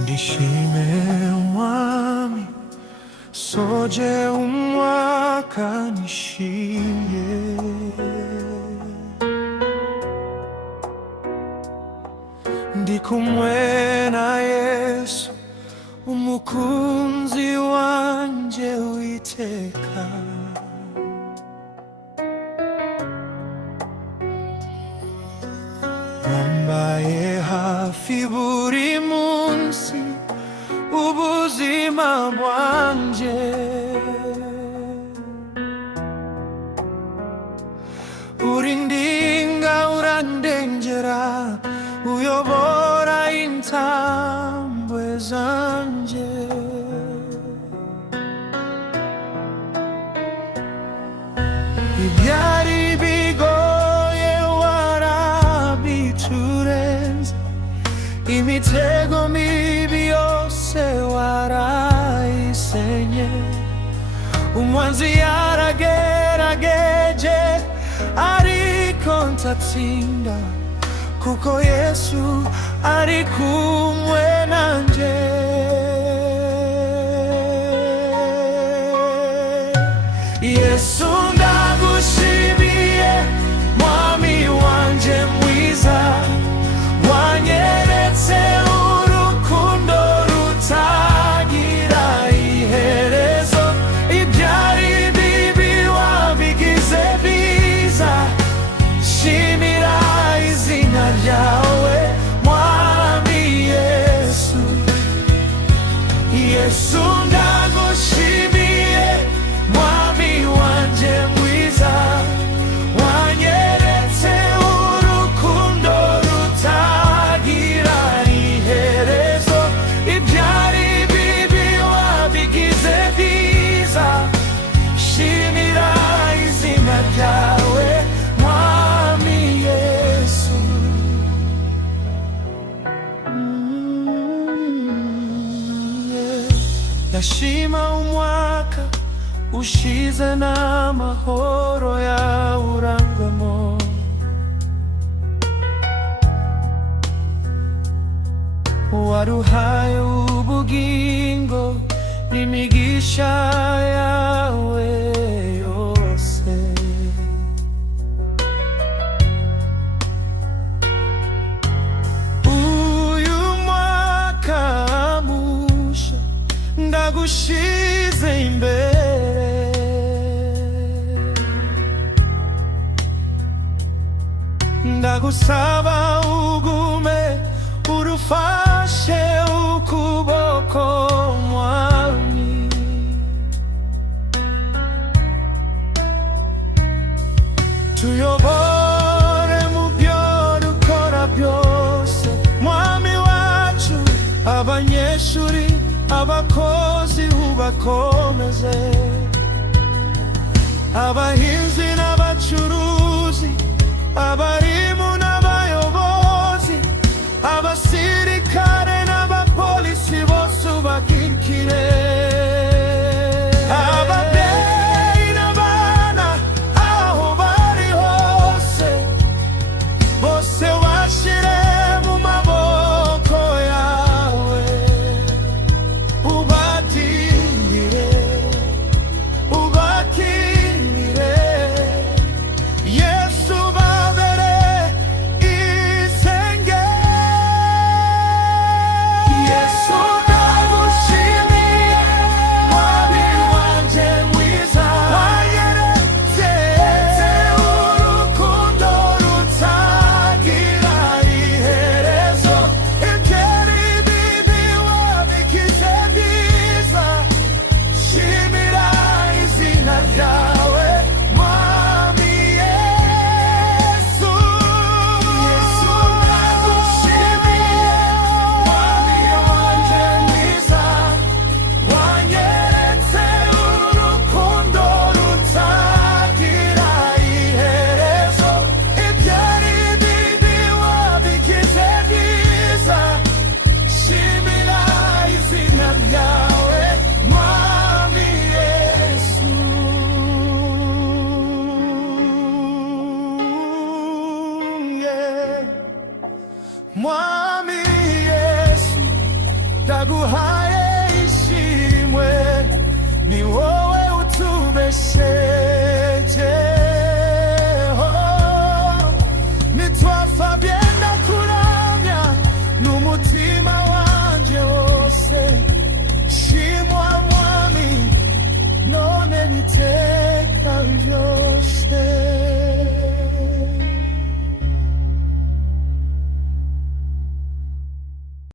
Ndishime mwami, soje umwaka nishimye. Ndi kumwe na Yesu, umukunzi wanje witeka. Wambaye hafi buri munsi ubuzima bwanje. Urindinga urandengera, uyobora intambwe zanje. Ibyari bigoye warabiturenze, imitego mibi yose warayisenye. Umwanzi yaragerageje ariko ntatsinda, kuko Yesu ari kumwe nanje. Yesu ndagushimiye, mwami wanje mwiza, wanyeretse urukundo rutagira iherezo. Ibyari bibi wabigize biza, shimira izina ryawe mwami Yesu. Yesu ndagushimiye, mwami wanje mwiza, wanyeretse urukundo rutagira iherezo. Ibyari bibi wabigize biza, shimira izina ryawe mwami Yesu. Ndashima umwaka ushize n'amahoro yawurangwamo. Waruhaye ubugingo n'imigisha yawe yose. Uyu mwaka musha ndagushize imbere, ndagusaba ugume urufashe ukuboko mwami. Tuyobore mu byo dukora byose mwami wacu. Abanyeshuri, abakozi ubakomeze, abahinzi n'abacuruzi, abarimu n'abayobozi, abasirikare n'abapolisi bose ubagirire. Ababyeyi n'abana aho bari hose, bose washire mu maboko yawe. Ubatindire, ubakinire, Yesu babere isenge. ndaguhaye